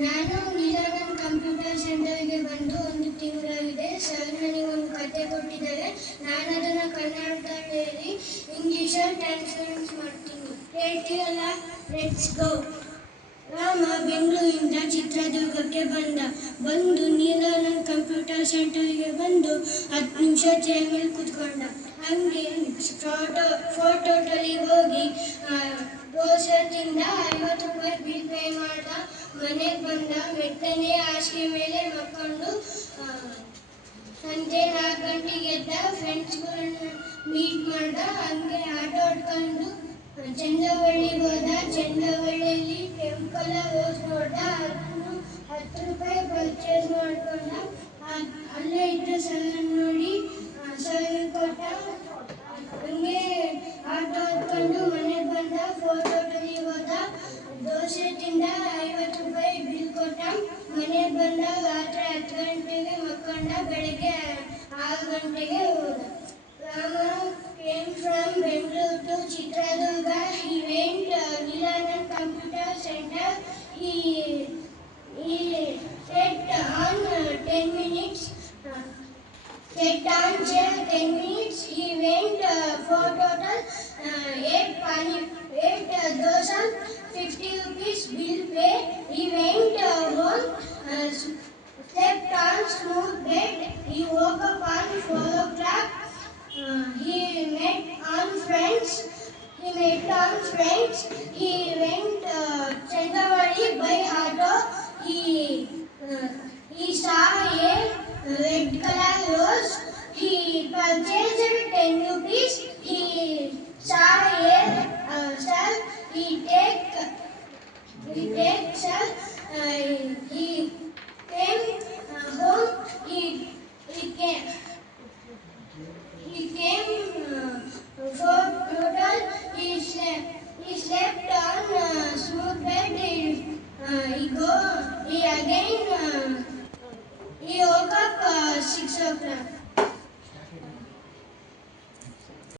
ನಾನು ನೀಲಾನಂದ್ ಕಂಪ್ಯೂಟರ್ ಸೆಂಟರ್ಗೆ ಬಂದು ಒಂದು ತಿಂಗಳಾಗಿದೆ. ಸರ್ ನನಗೆ ಒಂದು ಕತೆ ಕೊಟ್ಟಿದ್ದಾರೆ. ನಾನು ಅದನ್ನು ಕನ್ನಡದಲ್ಲಿ ಇಂಗ್ಲೀಷಲ್ಲಿ ಟ್ರಾನ್ಸ್ಲೇಟ್ ಮಾಡ್ತೀನಿ. ಹೇಳ್ತೀರಲ್ಲ, ಲೆಟ್ಸ್ ಗೋ. ರಾಮ ಬೆಂಗಳೂರಿಂದ ಚಿತ್ರದುರ್ಗಕ್ಕೆ ಬಂದು ನೀಲಾನಂದ್ ಕಂಪ್ಯೂಟರ್ ಸೆಂಟರ್ಗೆ ಬಂದು 10 ನಿಮಿಷ ಚೇರ್ ಮೇಲೆ ಕೂತ್ಕೊಂಡ. ಹಂಗೆ ಫೋಟೋಟಲ್ಲಿ ಹೋಗಿ ದೋಸೆ ತಿಂದ. 50 ರೂಪಾಯಿ ಬಿಲ್ ಪೇ ಮಾಡ್ದ. ಮನೆಗೆ ಬಂದ. ಮೆತ್ತನೆ ಹಾಸಿಗೆ ಮೇಲೆ ಮಕ್ಕೊಂಡು ಸಂಜೆ 4 ಗಂಟೆಗೆ ಎದ್ದ. ಫ್ರೆಂಡ್ಸ್ಗಳನ್ನ ಮೀಟ್ ಮಾಡ್ದ. ಹಂಗೆ ಆಟೋ ಆಡ್ಕೊಂಡು ಚಂದ್ರವಳ್ಳಿಗೆ ಹೋದ. ಚಂದ್ರವಳ್ಳಿಯಲ್ಲಿ ಟೆಂಪಲ್ ರೋಸ್ ನೋಡ್ದ. ಅದನ್ನು 10 ರೂಪಾಯಿ ಪರ್ಚೇಸ್ ಮಾಡ್ಕೊಂಡ. ಅಲ್ಲೇ ಇದ್ದ ಸರ್ ನೋಡಿ ಸರ್ ಕೊಟ್ಟ. ಹಂಗೆ ಆಟೋ ಹತ್ಕೊಂಡು ಮನೆಗೆ ಬಂದ. ಫೋಟೋಟಲ್ಲಿ ಹೋದ. ದೋಸೆ ತಿಂದ. 50 ರೂಪಾಯಿ ಬಿಲ್ ಕೊಟ್ಟ. ಮನೆಗೆ ಬಂದ. ರಾತ್ರಿ 10 ಗಂಟೆಗೆ ಮಕ್ಕೊಂಡ. ಬೆಳಗ್ಗೆ 6 ಗಂಟೆಗೆ ಹೋದ. Rama came from Bengaluru to Chitradurga. He went Neelanand Computer Center. He sat on 10 minutes. Sat on chair 10 minutes. He went for total 8 dosa, 50 rupees bill pay. He went home, slept on smooth bed. He woke up on 4 o'clock. He met on friends. He went Chandravali by auto. He saw a red color rose. He purchased 10 rupees. He saw a sir. He came home. He came for total. He slept on smooth bed. He woke up 6 o'clock.